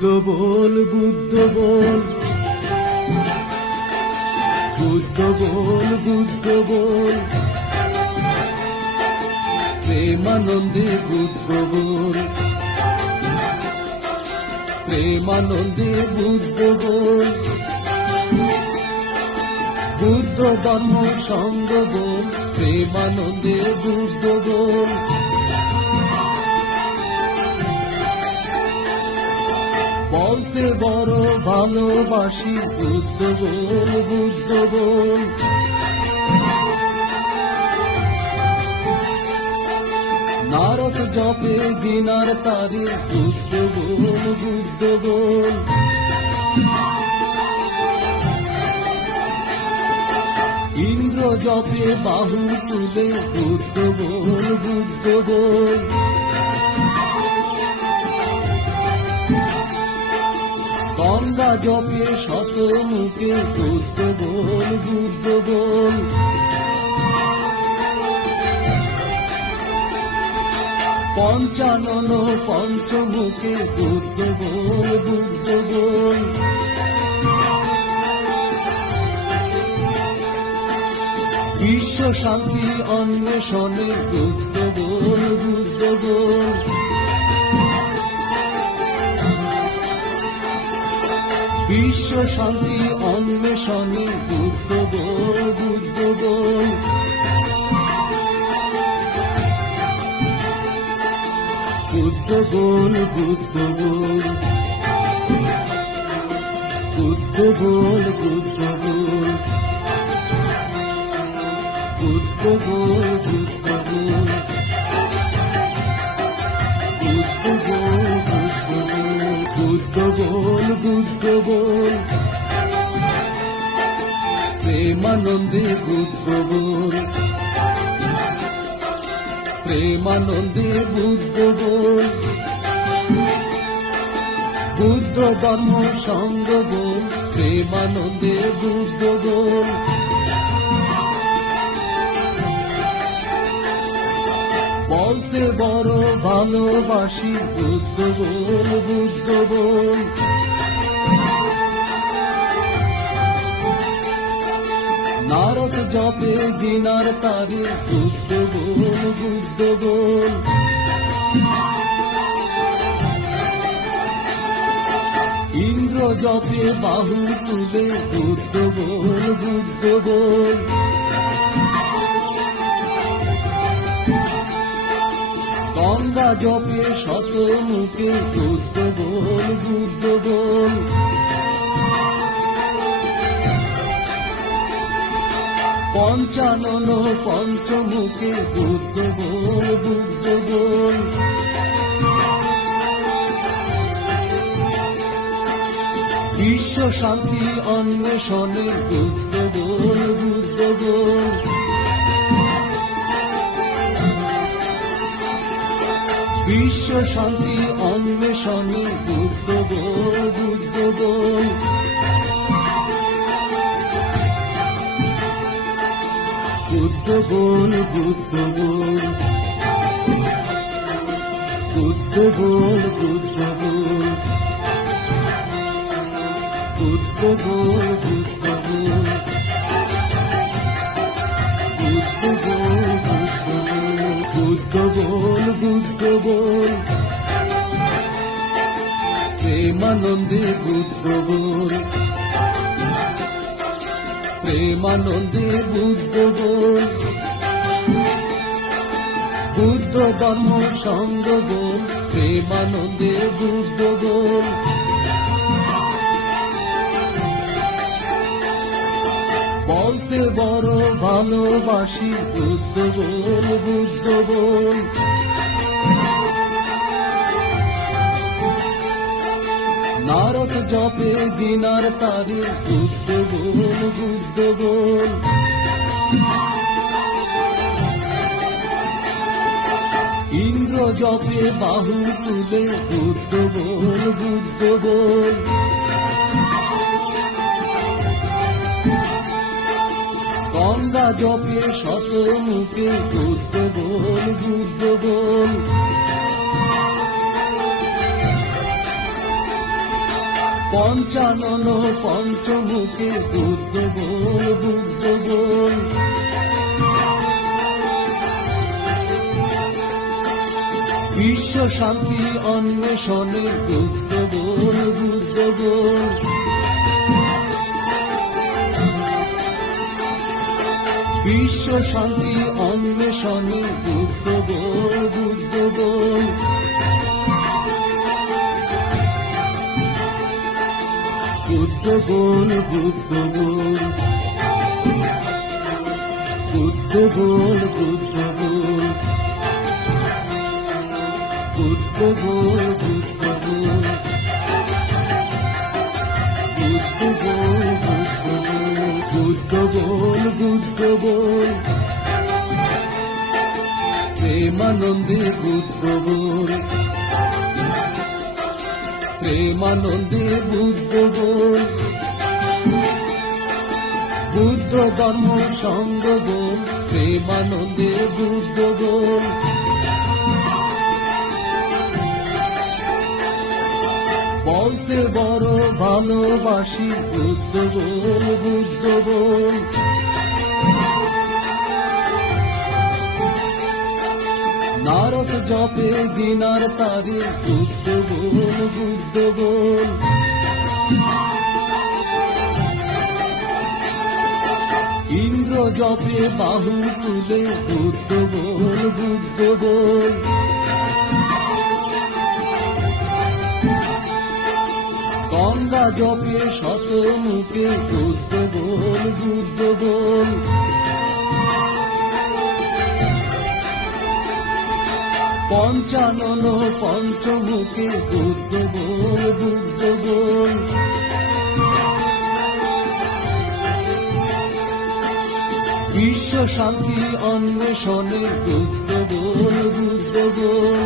বল বুদ্ধ বল, বুদ্ধ বল, বুদ্ধ বল, প্রেমানন্দে বুদ্ধ বল, প্রেমানন্দে বুদ্ধ বল, বুদ্ধ ধর্ম সঙ্গ বল, প্রেমানন্দে বুদ্ধ বল, বলতে বড় ভালোবাসি বুদ্ধ বল, বুদ্ধ বল, নারদ জপে দিনার তারে বুদ্ধ বল, বুদ্ধ বল, ইন্দ্র জপে বাহু তুলে বুদ্ধ বল, বুদ্ধ বল, গঙ্গা জপে শত মুখে বুদ্ধ বল, বুদ্ধ বল, পঞ্চানন পঞ্চমুখে বুদ্ধ বল, বুদ্ধ বল, বিশ্ব শান্তি অন্বেষণে বুদ্ধ বল, বুদ্ধ বল, বিশ্ব শান্তি অন্বেষণে বুদ্ধ বল, বুদ্ধ বল, বুদ্ধ বল, বুদ্ধ বল, বুদ্ধ বল, বুদ্ধ বল, বুদ্ধ বল, বুদ্ধ বল, বুদ্ধ বল, বুদ্ধ বল, বুদ্ধ বল, প্রেমানন্দে বুদ্ধ বল, প্রেমানন্দে বুদ্ধ বল, বুদ্ধ ধর্ম সঙ্গ বল, প্রেমানন্দে বুদ্ধ বল, বলতে বড় ভালোবাসি বুদ্ধ বল, বুদ্ধ বল, নারদ জপে দিনার তারে বুদ্ধ বল, বুদ্ধ বল, ইন্দ্র জপে বাহু তুলে বুদ্ধ বল, বুদ্ধ বল, গঙ্গা জপে শত মুখে বুদ্ধ বল, বুদ্ধ বল, পঞ্চানন পঞ্চমুখে বুদ্ধ বল, বুদ্ধ বল, বিশ্ব শান্তি অন্বেষণে বুদ্ধ বল, বুদ্ধ বল, বিশ্ব শান্তি অন্বেষণে বুদ্ধ বল, বুদ্ধ বল, বুদ্ধ বল, বুদ্ধ বল, বুদ্ধ বল, বুদ্ধ বল, বুদ্ধ বল, বুদ্ধ বল, বুদ্ধ বল, বুদ্ধ বল, বুদ্ধ বল, প্রেমানন্দে বুদ্ধ বল, প্রেমানন্দে বুদ্ধ বল, বুদ্ধ ধর্ম সঙ্গ বল, প্রেমানন্দে বুদ্ধ বল, বলতে বড় ভালোবাসি বুদ্ধ বল, বুদ্ধ বল, নারদ জপে দিনার তারে বুদ্ধ বল, বুদ্ধ বল, ইন্দ্র জপে বাহু তুলে বুদ্ধ বল, বুদ্ধ বল, গঙ্গা জপে শত মুখে বুদ্ধ বল, বুদ্ধ বল, পঞ্চানন পঞ্চমুখে বুদ্ধ বল বুদ্ধ বল। বিশ্ব শান্তি অন্বেষণে বুদ্ধ বল বুদ্ধ বল। বিশ্ব শান্তি অন্বেষণে বুদ্ধ বল বুদ্ধ বল। বুদ্ধ বল বুদ্ধ বল। বুদ্ধ বল বুদ্ধ বল। বুদ্ধ বল বুদ্ধ বল। বুদ্ধ বল বুদ্ধ বল। বুদ্ধ বল বুদ্ধ বল। প্রেমানন্দে বুদ্ধ বল। প্রেমানন্দে বুদ্ধ বল। বুদ্ধ ধর্ম সঙ্গ বল। প্রেমানন্দে বুদ্ধ বল। বলতে বড় ভালোবাসি বুদ্ধ বল বুদ্ধ বল। নারদ জপে দিনার তারে বুদ্ধ বল বুদ্ধ বল। ইন্দ্র জপে বাহু তুলে বুদ্ধ বল বুদ্ধ বল। গঙ্গা জপে শতমুখে বুদ্ধ বল বুদ্ধ বল। পঞ্চানন পঞ্চমুখে বুদ্ধ বল বুদ্ধ বল। বিশ্ব শান্তি অন্বেষণে বুদ্ধ বল বুদ্ধ বল।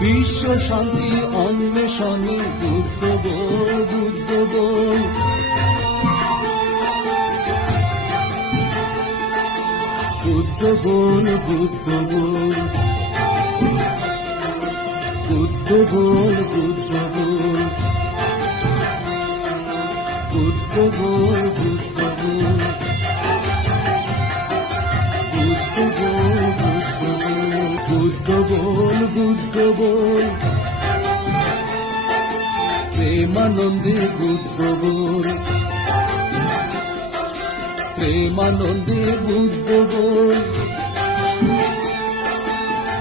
বিশ্ব শান্তি অন্বেষণে বুদ্ধ বল বুদ্ধ বল। বুদ্ধ বল বুদ্ধ বল। বুদ্ধ বল বুদ্ধ বল। বুদ্ধ বল বুদ্ধ বল। বুদ্ধ বল বুদ্ধ বল। বুদ্ধ বল বুদ্ধ বল। প্রেমানন্দে বুদ্ধ বল। প্রেমানন্দে বুদ্ধ বল।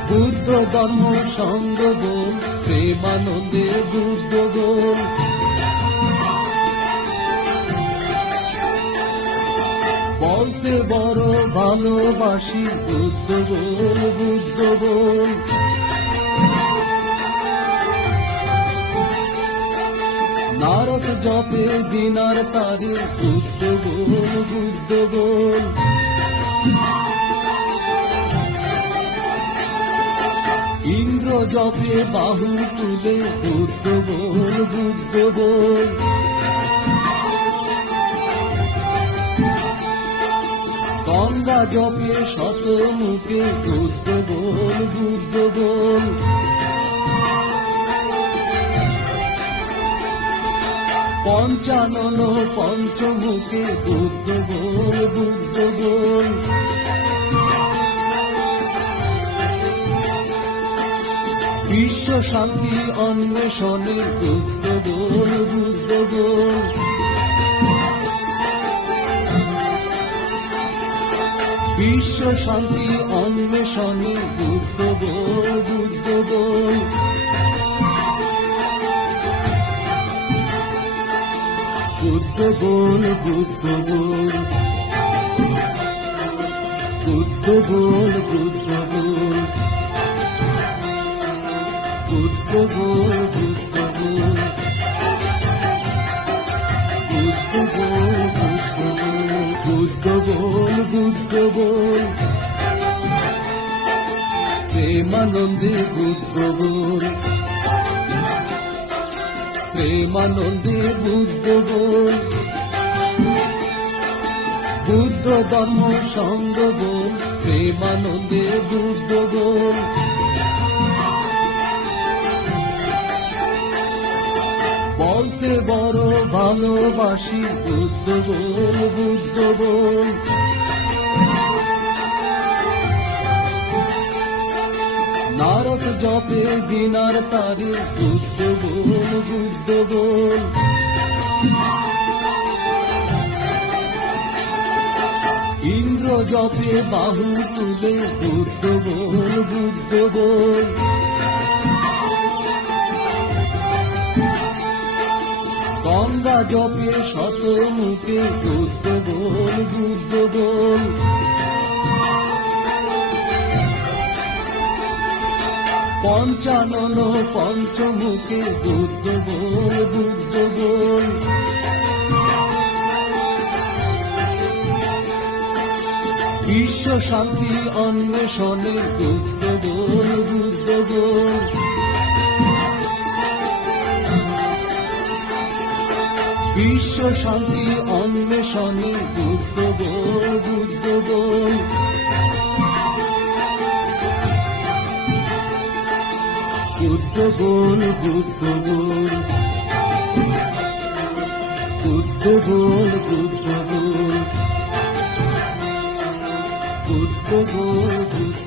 বুদ্ধ ধর্ম সঙ্গ বল। প্রেমানন্দে বুদ্ধ বল। বলতে বড় ভালোবাসি বুদ্ধ বল বুদ্ধ বল। নারদ জপে দিনার তারে বুদ্ধ বল বুদ্ধ বল। ইন্দ্র জপে বাহু তুলে বুদ্ধ বল বুদ্ধ বল। গঙ্গা জপে শতমুখে বুদ্ধ বল বুদ্ধ বল। পঞ্চানন পঞ্চমুখে বুদ্ধ বল বুদ্ধ বল। বিশ্ব শান্তি অন্বেষণে বুদ্ধ বল বুদ্ধ বল। বিশ্ব শান্তি অন্বেষণে বুদ্ধ বল বুদ্ধ বল। বুদ্ধ বল বুদ্ধ বল। বুদ্ধ বল বুদ্ধ বল। বুদ্ধ বল বুদ্ধ বল। বুদ্ধ বল বুদ্ধ বল। বুদ্ধ বল বুদ্ধ বল। প্রেমানন্দে বুদ্ধ বল। প্রেমানন্দে বুদ্ধ বল। বুদ্ধ ধর্ম সঙ্গ বল। প্রেমানন্দে বুদ্ধ বল। পড়তে বড় ভালোবাসি, বুদ্ধ বল, বুদ্ধ বল। নারদ জপে দিনার তারে, বুদ্ধ বল, বুদ্ধ বল। ইন্দ্র জপে বাহু তুলে, বুদ্ধ বল, বুদ্ধ বল। গঙ্গা জপে শত মুখে, বুদ্ধ বল, বুদ্ধ বল। পঞ্চানন পঞ্চমুখে, বুদ্ধ বল, বুদ্ধ বল। বিশ্ব শান্তি অন্বেষণে, বুদ্ধ বল, বুদ্ধ বল। বিশ্ব শান্তি অন্বেষণে, বুদ্ধ বল, বুদ্ধ বল। বুদ্ধ বল, বুদ্ধ বল। বুদ্ধ বল, বুদ্ধ বল। বুদ্ধ বল, বুদ্ধ